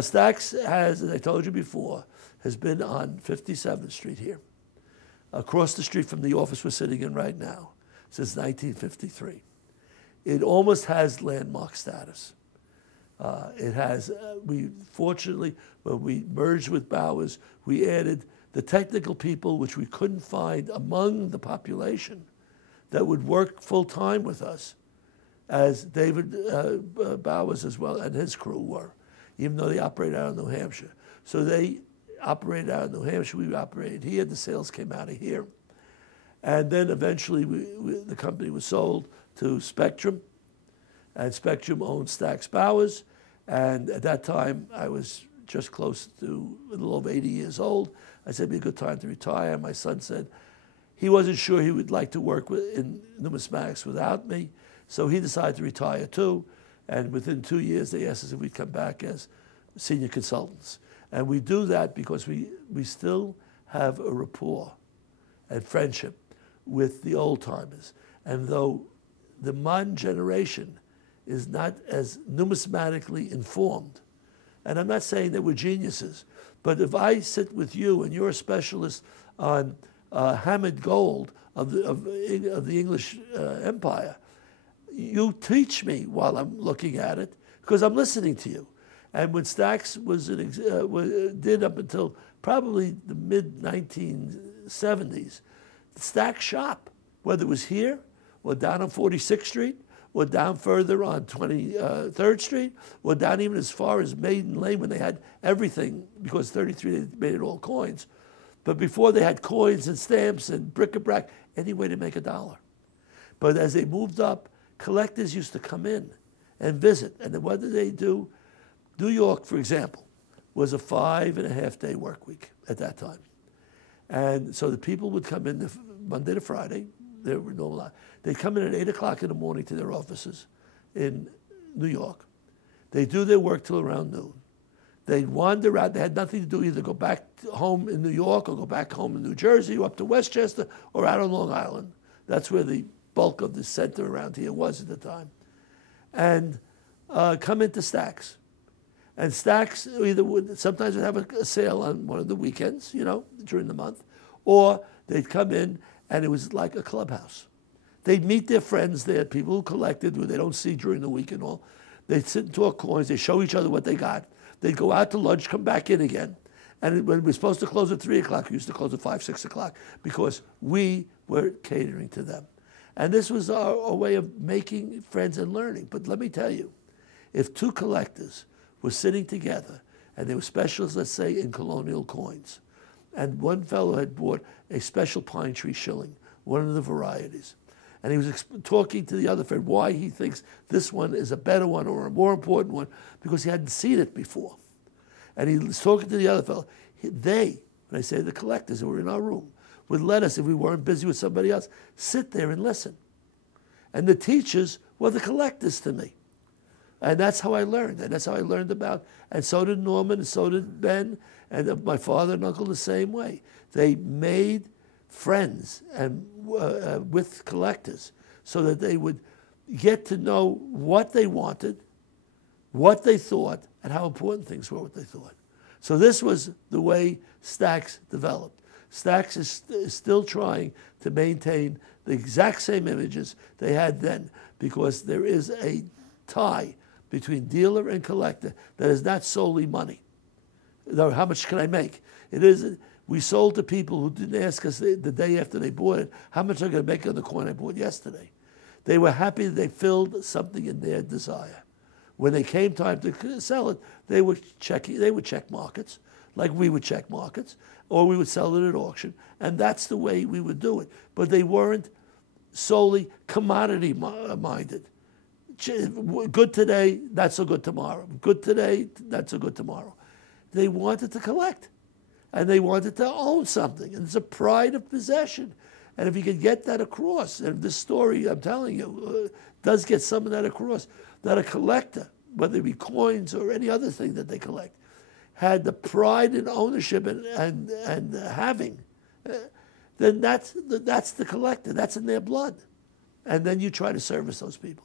Stax has, as I told you before, has been on 57th Street here, across the street from the office we're sitting in right now, since 1953. It almost has landmark status. It has, fortunately, when we merged with Bowers, we added the technical people which we couldn't find among the population that would work full-time with us, as David Bowers as well and his crew were, even though they operate out of New Hampshire. So they operated out of New Hampshire, we operated here, the sales came out of here. And then eventually the company was sold to Spectrum, and Spectrum owned Stax Bowers. And at that time, I was just close to a little over 80 years old. I said it'd be a good time to retire. My son said he wasn't sure he would like to work in numismatics without me, so he decided to retire too. And within 2 years, they asked us if we'd come back as senior consultants. And we do that because we still have a rapport and friendship with the old timers. And though the modern generation is not as numismatically informed, and I'm not saying that we're geniuses, but if I sit with you and you're a specialist on hammered gold of the English Empire, you teach me while I'm looking at it because I'm listening to you. And when Stax did up until probably the mid-1970s, the Stax shop, whether it was here or down on 46th Street or down further on 23rd Street or down even as far as Maiden Lane when they had everything, because 33 they made it all coins. But before they had coins and stamps and bric-a-brac, any way to make a dollar. But as they moved up, collectors used to come in and visit. And then what did they do? New York, for example, was a 5.5-day work week at that time. And so the people would come in Monday to Friday. They were normal. They'd come in at 8 o'clock in the morning to their offices in New York. They'd do their work till around noon. They'd wander out. They had nothing to do, either go back home in New York or go back home in New Jersey or up to Westchester or out on Long Island. That's where the bulk of the center around here was at the time. And come into Stax. And Stax sometimes would have a sale on one of the weekends, you know, during the month, or they'd come in and it was like a clubhouse. They'd meet their friends there, people who collected, who they don't see during the week and all. They'd sit and talk coins. They'd show each other what they got. They'd go out to lunch, come back in again. And when we were supposed to close at 3 o'clock, we used to close at 5, 6 o'clock because we were catering to them. And this was our way of making friends and learning. But let me tell you, if two collectors were sitting together and they were specialists, let's say, in colonial coins, and one fellow had bought a special pine tree shilling, one of the varieties, and he was talking to the other friend why he thinks this one is a better one or a more important one, because he hadn't seen it before. And he was talking to the other fellow. They, when I say the collectors who were in our room, would let us, if we weren't busy with somebody else, sit there and listen. And the teachers were the collectors to me. And that's how I learned. And that's how I learned about, and so did Norman, and so did Ben, and my father and uncle the same way. They made friends and with collectors so that they would get to know what they wanted, what they thought, and how important things were, what they thought. So this was the way Stax developed. Stax is still trying to maintain the exact same images they had then, because there is a tie between dealer and collector that is not solely money. How much can I make? It is. We sold to people who didn't ask us the day after they bought it, how much am I going to make on the coin I bought yesterday? They were happy that they filled something in their desire. When they came time to sell it, they would check markets, like we would check markets, or we would sell it at auction, and that's the way we would do it. But they weren't solely commodity-minded. Good today, not so good tomorrow. Good today, not so good tomorrow. They wanted to collect, and they wanted to own something, and it's a pride of possession. And if you could get that across, and if this story I'm telling you does get some of that across, that a collector, whether it be coins or any other thing that they collect, had the pride and ownership and having, then that's the collector. That's in their blood. And then you try to service those people.